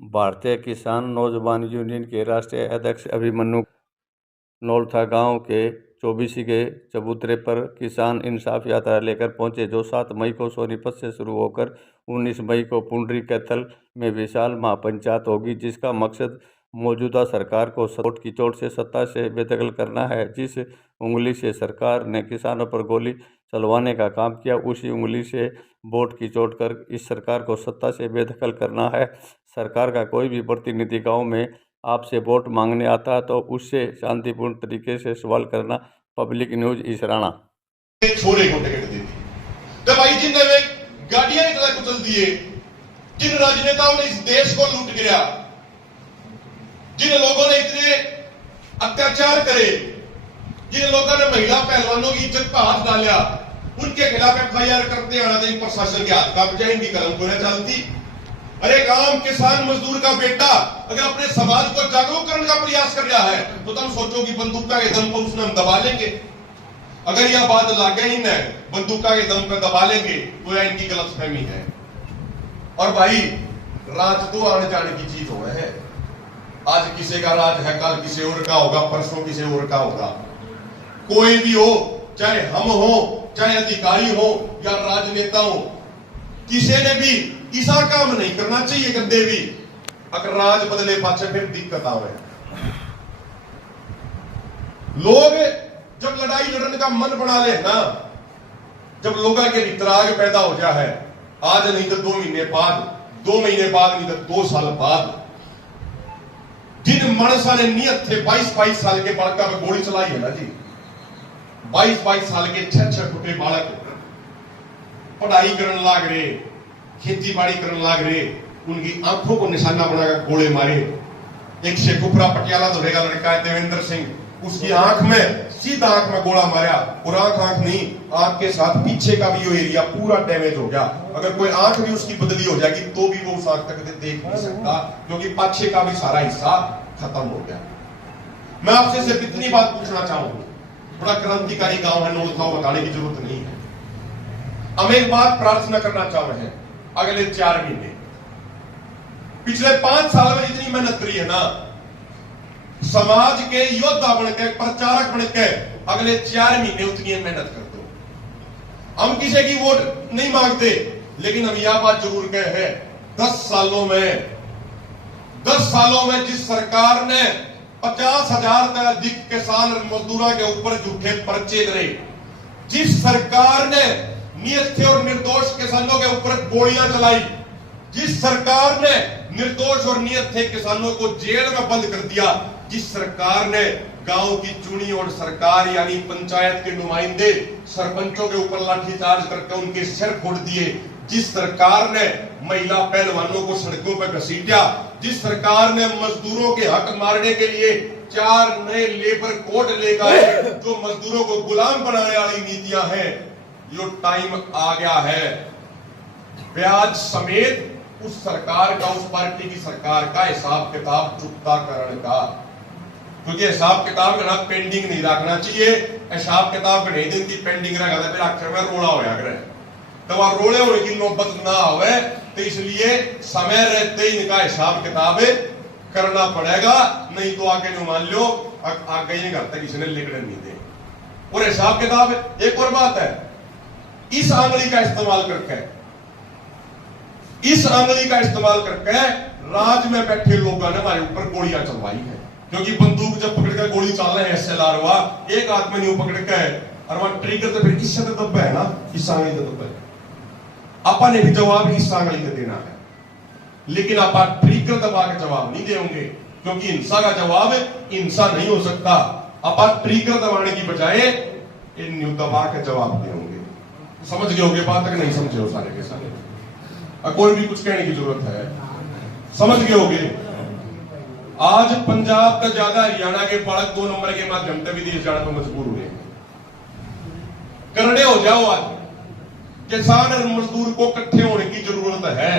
भारतीय किसान नौजवान यूनियन के राष्ट्रीय अध्यक्ष अभिमन्यु नौलथा गांव के 24 के चबूतरे पर किसान इंसाफ यात्रा लेकर पहुंचे, जो 7 मई को सोनीपत से शुरू होकर 19 मई को पुंडरी कैथल में विशाल महापंचायत होगी, जिसका मकसद मौजूदा सरकार को वोट की चोट से सत्ता से बेदखल करना है। जिस उंगली से सरकार ने किसानों पर गोली चलवाने का काम किया, उसी उंगली से वोट की चोट कर इस सरकार को सत्ता से बेदखल करना है। सरकार का कोई भी प्रतिनिधि गांव में आपसे वोट मांगने आता है तो उससे शांतिपूर्ण तरीके से सवाल करना। Public news Israna. छोरे को टिकट दी तो भाई जिनने गाड़ियां इतना कुचल दिए, जिन राजनेताओं ने इस देश को लूट गिरा, जिन लोगों ने इतने अत्याचार करे, जिन लोगों ने महिला पहलवानों की इज्जत पर हाथ डाला, उनके खिलाफ एफआईआर करते आना चाहिए। प्रशासन के हाथ का बजाय इनकी कलम को न चलती। अरे एक आम किसान मजदूर का बेटा अगर अपने समाज को जागरूक करने का प्रयास कर रहा है तो तुम सोचो कि बंदूका के दम पर उसने हम दबा लेंगे। अगर यह बात लागे ही न बंदूका के दम पर दबा लेंगे तो यह इनकी गलतफहमी है। और भाई राज तो आने जाने की चीज हो है। आज किसी का राज है, कल किसी और का होगा, परसों किसी और का होगा। कोई भी हो, चाहे हम हो, चाहे अधिकारी हो या राजनेता हो, किसी ने भी ऐसा काम नहीं करना चाहिए कदे भी। अगर राज बदले पाछे फिर दिक्कत आवे। लोग जब लड़ाई लड़ने का मन बना ले ना, जब लोगों के वितराग पैदा हो जा है, आज नहीं तो 2 महीने बाद, 2 महीने बाद नहीं तो 2 साल बाद, जिन मनसा ने नियत थे 22-22 साल के बालका में गोली चलाई है ना जी, 22-22 साल के 6-6 फुटे बालक पढ़ाई करने लाग रहे, खेती बाड़ी करने लाग रहे, उनकी आंखों को निशाना बनाकर गोले मारे। एक शेखुपुरा पटियाला धोरेगा लड़का है देवेंद्र सिंह, उसकी आंख में सीधा आंख में गोला मारा और आंख नहीं, आंख के साथ पीछे का भी वो एरिया पूरा डैमेज हो गया। अगर कोई आंख भी उसकी बदली हो जाएगी तो भी वो उस आंख तक देख नहीं सकता, क्योंकि पाछे का भी सारा हिस्सा खत्म हो गया। मैं आपसे सिर्फ इतनी बात पूछना चाहूंगा, बड़ा क्रांतिकारी गांव है नौलथा, बताने की जरूरत नहीं है। हम एक बात प्रार्थना करना चाह रहे हैं, अगले 4 महीने, पिछले 5 साल में जितनी मेहनत करी है ना, समाज के योद्धा बनकर, प्रचारक बनकर अगले 4 महीने उतनी मेहनत कर दो। हम किसी की वोट नहीं मांगते, लेकिन हम यह बात जरूर कहे हैं, 10 सालों में जिस सरकार ने 50,000 से अधिक किसान मजदूरों के ऊपर झूठे पर्चे करे, जिस सरकार ने नियत थे और निर्दोष किसानों के ऊपर गोलियां चलाई, जिस सरकार ने निर्दोष और नियत थे किसानों को जेल में बंद कर दिया, जिस सरकार ने गांव की चुनी और सरकार यानी पंचायत के नुमाइंदे सरपंचों के ऊपर लाठीचार्ज करके उनके सिर फोड़ दिए, जिस सरकार ने महिला पहलवानों को सड़कों पर घसीटा, जिस सरकार ने मजदूरों के हक मारने के लिए 4 नए लेबर कोड लेकर आए, जो मजदूरों को गुलाम बनाने वाली नीतियां हैं, यो टाइम आ गया है ब्याज समेत उस सरकार का, उस पार्टी की सरकार का हिसाब किताब चुकता करने का। क्योंकि हिसाब किताब का पेंडिंग नहीं रखना चाहिए। हिसाब किताब नहीं दिन की पेंडिंग रखा फिर आखिर में रोड़ा होया करे, तो वह रोड़े होने की नौबत ना होवे, तो इसलिए समय रहते ही इनका हिसाब किताब करना पड़ेगा, नहीं तो आगे जो मान लो आगे ये घर तक किसी ने लिखने नहीं दे। और हिसाब किताब एक और बात है, इस आंगली का इस्तेमाल करके, इस आंगली का इस्तेमाल करके राज में बैठे लोगों ने हमारे ऊपर गोलियां चलवाई है। क्योंकि बंदूक जब पकड़कर गोली चल रहे हैं एसएलआर हुआ, एक हाथ में नहीं पकड़ के और वहां ट्रिगर तो फिर इससे तो दब्बा है ना, इस आंगली तो दब्बा है। आपा ने भी जवाब इस आंगली का देना है, लेकिन आप ट्रिगर दबा के जवाब नहीं देंगे, क्योंकि हिंसा का जवाब हिंसा नहीं हो सकता। आप ट्रिगर दबाने की बजाय इन न्यू दबा के जवाब देंगे। समझ गए होगे बात, तक नहीं समझे हो सारे के सारे, कोई भी कुछ कहने की जरूरत है, समझ गए होगे। आज पंजाब का ज्यादा हरियाणा के बालक 2 नंबर के माध्यम से विदेश जाने को मजबूर हुए। करने हो जाओ, आज किसान और मजदूर को इकट्ठे होने की जरूरत है।